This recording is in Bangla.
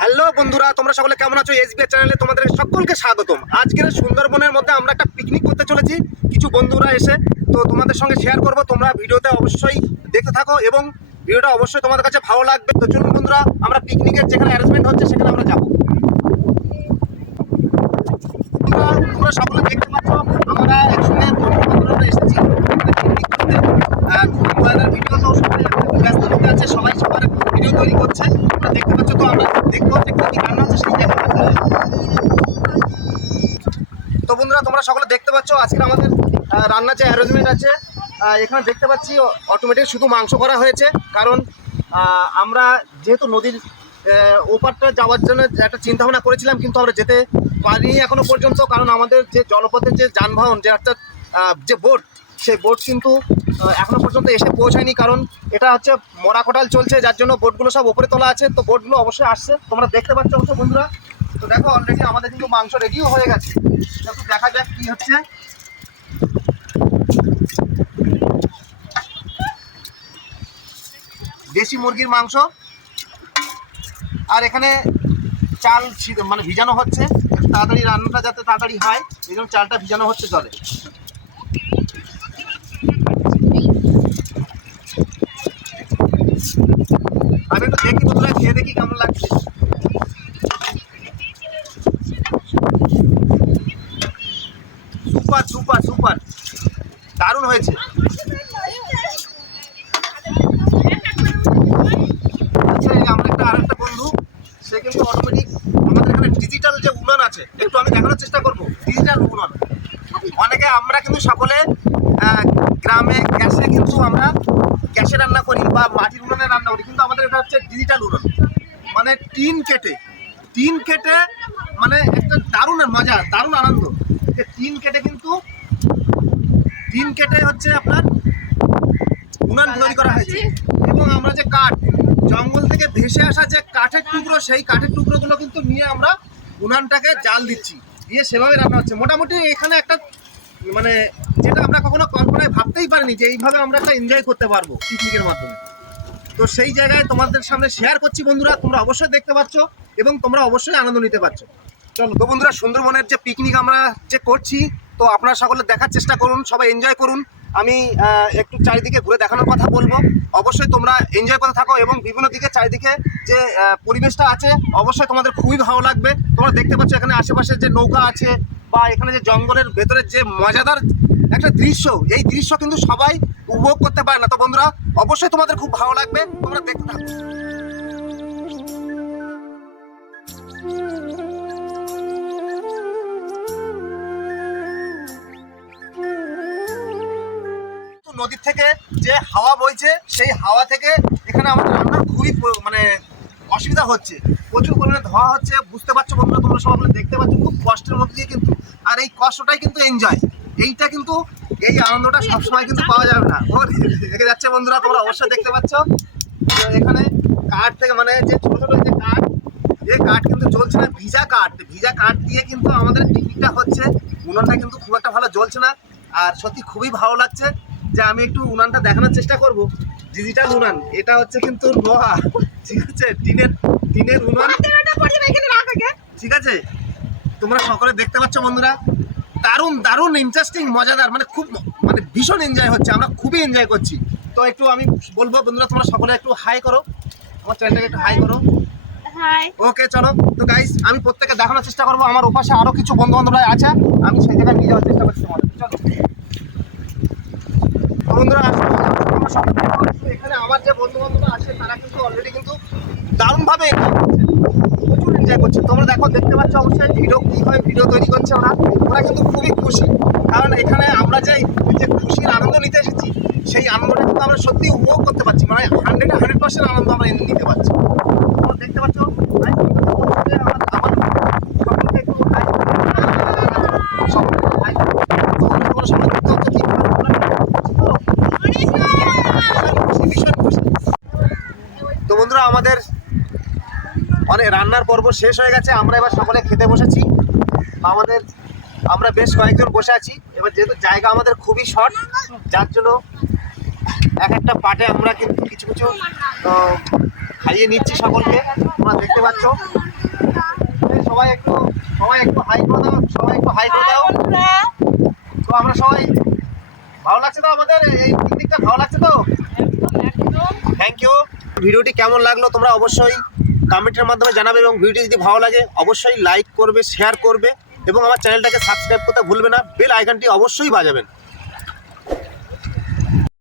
হ্যালো বন্ধুরা, তোমরা সকলে কেমন আছো? এসবিআই চ্যানেলে তোমাদের সকলকে স্বাগতম। আজকের সুন্দরবনের মধ্যে আমরা একটা পিকনিক করতে চলেছি কিছু বন্ধুরা এসে, তো তোমাদের সঙ্গে শেয়ার করব। তোমরা ভিডিওতে অবশ্যই দেখতে থাকো এবং ভিডিওটা অবশ্যই তোমাদের কাছে ভালো লাগবে। তো চলুন বন্ধুরা, আমরা পিকনিকের যেখানে অ্যারেঞ্জমেন্ট হচ্ছে সেখানে আমরা যাবো। তোমরা সকলে দেখতে পাচ্ছ আমরা একসঙ্গে বন্ধুরা এসেছি পিকনিক করতে। খুব মজাদার ভিডিও, তো সবাই ব্যস্ত হতে আছে, সবাই সবার ভিডিও তৈরি করছে। তোমরা দেখতে পাচ্ছ, তো আমরা দেখবো যে কি রান্না হচ্ছে সেই জায়গায়। তো বন্ধুরা, তোমরা সকলে দেখতে পাচ্ছ আজকে আমাদের রান্নার যে অ্যারেঞ্জমেন্ট আছে, এখানে দেখতে পাচ্ছি অটোমেটিক শুধু মাংস করা হয়েছে। কারণ আমরা যেহেতু নদীর ওপারটা যাওয়ার জন্য একটা চিন্তাভাবনা করেছিলাম, কিন্তু আমরা যেতে পারিনি এখনো পর্যন্ত। কারণ আমাদের যে জলপথের যে যানবাহন, যে অর্থাৎ যে বোট, সেই বোট কিন্তু এখনো পর্যন্ত এসে পৌঁছায়নি। কারণ এটা হচ্ছে মরাকোটাল চলছে, যার জন্য বোটগুলো সব উপরে তোলা আছে। তো বোটগুলো অবশ্যই আসছে, তোমরা দেখতে পাচ্ছ হচ্ছে বন্ধুরা। তো দেখো অলরেডি আমাদের কিন্তু মাংস রেডিও হয়ে গেছে। দেখো দেখা যাক কি হচ্ছে। দেশি মুরগির মাংস, আর এখানে চাল মানে ভিজানো হচ্ছে তাড়াতাড়ি, রান্নাটা যাতে তাড়াতাড়ি হয় এই জন্য চালটা ভিজানো হচ্ছে জলে। আমি একটু দেখি বন্ধুরা, খেয়ে দেখি কেমন লাগছে। সুপার সুপার সুপার, দারুণ হয়েছে। আচ্ছা, আমরা একটা আরেকটা বন্ধু, সে কিন্তু অটোমেটিক আমাদের এখানে ডিজিটাল যে উনান আছে, একটু আমি দেখানোর চেষ্টা করব। ডিজিটাল উনান, অনেকে আমরা কিন্তু সকলে গ্রামে গ্যাসে কিন্তু আমরা গ্যাসে রান্না করি বা মাটির উনানে রান্না করি, কিন্তু আমাদের এটা হচ্ছে ডিজিটাল উনান। মানে টিন কেটে মানে একটা দারুণ মজা, দারুণ আনন্দ। টিন কেটে হচ্ছে আপনার উনান তৈরি করা হয়েছে। এবং আমরা যে কাঠ, জঙ্গল থেকে ভেসে আসা যে কাঠের টুকরো, সেই কাঠের টুকরোগুলো কিন্তু নিয়ে আমরা উনানটাকে জাল দিচ্ছি, দিয়ে সেভাবে রান্না হচ্ছে। মোটামুটি এখানে একটা মানে যেটা আমরা কখনো কল্পনায় ভাবতেই পারিনি যে এইভাবে আমরা একটা এনজয় করতে পারবো পিকনিকের মাধ্যমে। তো সেই জায়গায় তোমাদের সামনে শেয়ার করছি বন্ধুরা, তোমরা অবশ্যই দেখতে পাচ্ছ এবং তোমরা অবশ্যই আনন্দ নিতে পারছো। চলো তো বন্ধুরা, সুন্দরবনের যে পিকনিক আমরা যে করছি, তো আপনারা সকলে দেখার চেষ্টা করুন, সবাই এনজয় করুন। আমি একটু চারিদিকে ঘুরে দেখানোর কথা বলবো, অবশ্যই তোমরা এনজয় করতে থাকো এবং বিভিন্ন দিকে চারিদিকে যে পরিবেশটা আছে অবশ্যই তোমাদের খুবই ভালো লাগবে। তোমরা দেখতে পাচ্ছ এখানে আশেপাশে যে নৌকা আছে বা এখানে যে জঙ্গলের ভেতরের যে মজাদার একটা দৃশ্য, এই দৃশ্য কিন্তু সবাই উপভোগ করতে পারে না। তো বন্ধুরা, অবশ্যই তোমাদের খুব ভালো লাগবে, তোমরা দেখতে থাকো। নদীর থেকে যে হাওয়া বইছে, সেই হাওয়া থেকে এখানে আমাদের রান্নার খুবই মানে অসুবিধা হচ্ছে, প্রচুর পরিমাণে ধোঁয়া হচ্ছে। বুঝতে পারছো বন্ধুরা, তোমরা সবাই দেখতে পাচ্ছ খুব কষ্টের মধ্যে দিয়ে কিন্তু, আর এই কষ্টটাই কিন্তু এনজয়। এইটা কিন্তু, এই আনন্দটা সবসময় কিন্তু পাওয়া যাবে না। ও দেখে যাচ্ছে বন্ধুরা, তোমরা অবশ্যই দেখতে পাচ্ছ এখানে কাঠ থেকে মানে যে ছোট ছোট যে কাঠ, এই কাঠ কিন্তু জ্বলছে না। ভিজা কাঠ দিয়ে কিন্তু আমাদের পিকনিকটা হচ্ছে। উনানটা কিন্তু খুব একটা ভালো জ্বলছে না, আর সত্যি খুবই ভালো লাগছে। যে আমি একটু উনানটা দেখানোর চেষ্টা করব। ডিজিটাল উনান, এটা হচ্ছে কিন্তু লোহা, ঠিক আছে, টিনের উনান, ঠিক আছে। তোমরা সকলে দেখতে পাচ্ছ বন্ধুরা, দারুণ ইন্টারেস্টিং, মজাদার, মানে খুব মানে ভীষণ এনজয় হচ্ছে, আমরা খুবই এনজয় করছি। তো একটু আমি বলবো বন্ধুরা, তোমরা সকলে একটু হাই করো, আমার চ্যানেলটাকে একটু হাই করো। ওকে চলো। তো গাইস, আমি প্রত্যেকে দেখানোর চেষ্টা করবো। আমার ওপাশে আরো কিছু বন্ধু বান্ধবরা আছে, আমি সেই জায়গায় নিয়ে যাওয়ার চেষ্টা করছি তোমাদের। চলো বন্ধুরা, এখানে আমার যে বন্ধু বান্ধবরা আছে তারা কিন্তু অলরেডি কিন্তু দারুণভাবে প্রচুর এনজয় করছে। তোমরা দেখতে পাচ্ছ অবশ্যই কীভাবে ভিডিও তৈরি করছে ওরা কিন্তু খুবই খুশি। কারণ এখানে আমরা যে খুশির আনন্দ নিতে এসেছি, সেই আনন্দটা কিন্তু আমরা সত্যি উপভোগ করতে পারছি, মানে 100% আনন্দ আমরা নিতে পারছি। তোমরা দেখতে পাচ্ছ তো বন্ধুরা, আমাদের অনেক রান্নার পর্ব শেষ হয়ে গেছে। আমরা এবার সকলে খেতে বসেছি। আমরা বেশ কয়েকজন বসে আছি। এবার যেহেতু জায়গা আমাদের খুবই শর্ট, যার জন্য এক একটা পার্টে আমরা কিন্তু কিছু খাইয়ে নিচ্ছি সকলকে, তোমরা দেখতে পাচ্ছ। সবাই একটু হাই করে দাও, সবাই একটু হাই করে দাও। তো আমরা সবাই ভালো লাগছে তো, আমাদের এই পিকনিকটা ভালো লাগছে তো? Thank you. ভিডিওটি কেমন লাগলো তোমরা অবশ্যই কমেন্টের মাধ্যমে জানাবে, এবং ভিডিওটি যদি ভালো লাগে অবশ্যই লাইক করবে, শেয়ার করবে, এবং আমার চ্যানেলটাকে সাবস্ক্রাইব করতে ভুলবে না, বেল আইকনটি অবশ্যই বাজাবেন।